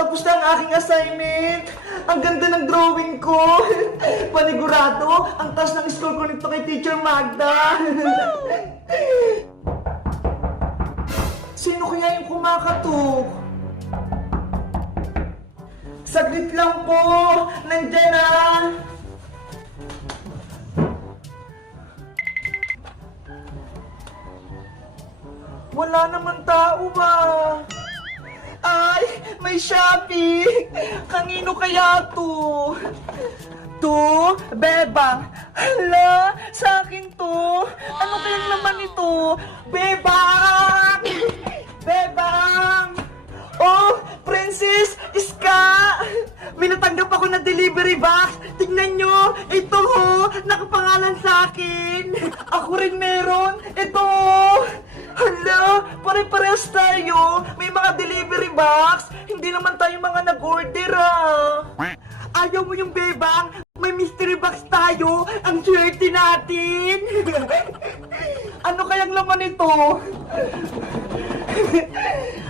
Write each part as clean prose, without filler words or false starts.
Tapos na ang aking assignment. Ang ganda ng drawing ko. Panigurado, ang taas ng score ko nito kay Teacher Magda. Sino kaya yung kumakatok? Saglit lang po. Nandiyan na. Wala naman tao ba? Ay, may Shopee! Kanino kaya to? To? Bebang! Hala! Sa akin to! Ano kayang naman ito? Bebang! Bebang! Oh! Princess! Iska! May natanggap ako na delivery box! Tignan nyo! Ito ho! Nakapangalan sa akin! Ako rin meron! Ito! Hala! Pare-parehas tayo! May mga delivery box! Hindi naman tayo mga nag-order ah! Ayaw mo yung bebang? May mystery box tayo! Ang swerte natin! Ano kayang laman ito?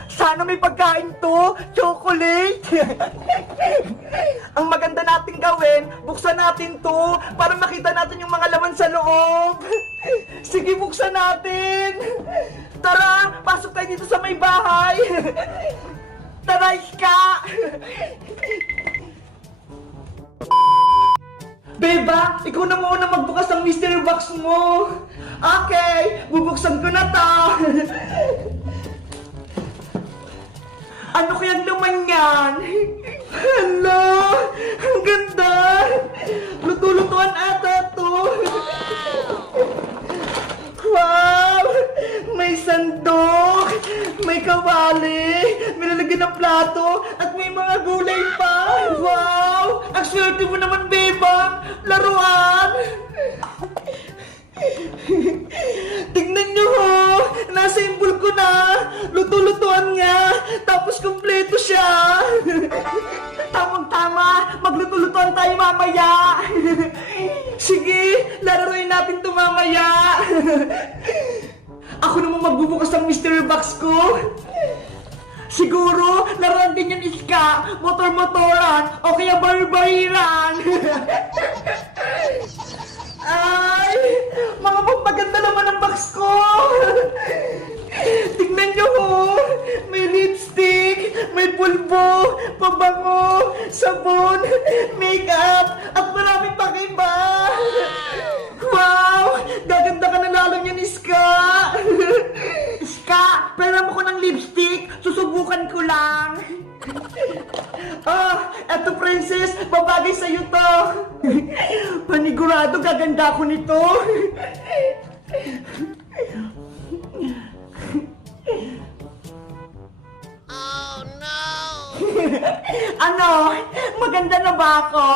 Sana may pagkain to! Chocolate! Ang maganda nating gawin, buksan natin to para makita natin yung mga laman sa loob! Sige, buksan natin! Tara! Pasok tayo dito sa may bahay! Tara, Iska! Beba, ikaw na muna magbukas ng mystery box mo! Okay, bubuksan ko na to! Ano kayang laman yan? Hala! Ang ganda! Luto-lutuan ata to! Wow! May sandok! May kawali! May lalagyan ng plato! At may mga gulay pa! Wow! Ang swerte mo naman, Bebang! Laruan! Tignan nyo ho! Nasa imbul ko na! Luto-lutuan nga! Tapos kumpleto siya! Tamang-tama! Magluto-lutuan tayo mamaya! Sige! Lalaroin natin ito mamaya! Ako naman magbubukas ng mystery box ko! Siguro, laruan din yan, Iska! Motor-motoran! O kaya bar-bariran! Ay! Mga pampaganda naman ang box ko! Tignan nyo ho! May lipstick, may pulbo, pabango, sabon, makeup, at maraming pang iba! Wow! Gaganda ka na lalo niyan, Iska! Iska, pera mo ko ng lipstick, susubukan ko lang! Ah, eto Princess, babagay sa'yo to! Panigurado, gaganda ako nito! Oh no! Ano? Maganda na ba ako?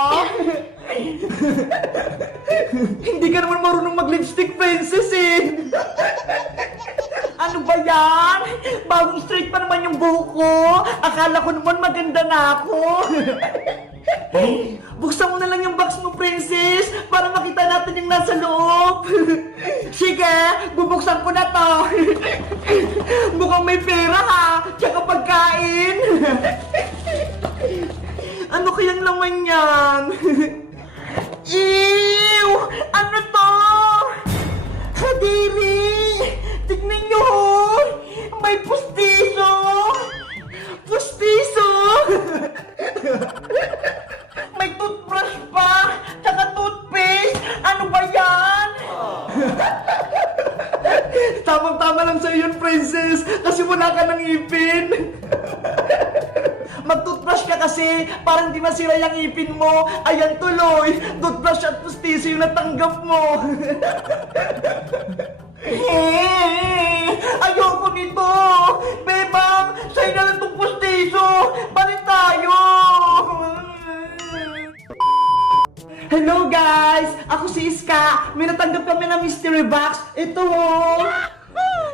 Hindi ka naman marunong mag-lipstick, Princess eh! Ano ba yan? Bagong straight pa naman yung buhok ko. Akala ko naman maganda na ako. Buksan mo na lang yung box mo, Princess, para makita natin yung nasa loob. Sige, bubuksan ko na to. Mukhang may pera ha, tsaka pagkain. Ano kayang laman yan? Ew! Ano to? Kadiri! Tignan nyo ho! May pustiso! Pustiso! May toothbrush pa! Tsaka toothpaste! Ano ba yan? Tamang-tama lang sa'yo yun, Princess! Kasi wala ka ng ipin! Mag-toothbrush ka kasi para hindi masira yung ipin mo. Ayan tuloy, toothbrush at pustiso yung natanggap mo. Ayoko nito. Bebang, sa'yo na lang itong pustiso. Balik tayo. Hello guys! Ako si Iska. May natanggap kami ng mystery box. Ito ho.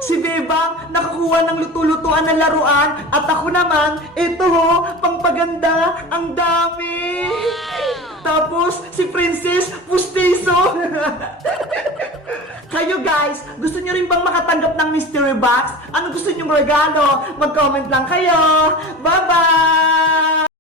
Si Bebang nakakuha ng luto-lutuan na laruan at ako naman, ito ho, pangpaganda, ang dami. Tapos si Princess, pustiso. Kayo guys, gusto nyo rin bang makatanggap ng mystery box? Ano gusto nyong regalo? Mag-comment lang kayo. Bye-bye!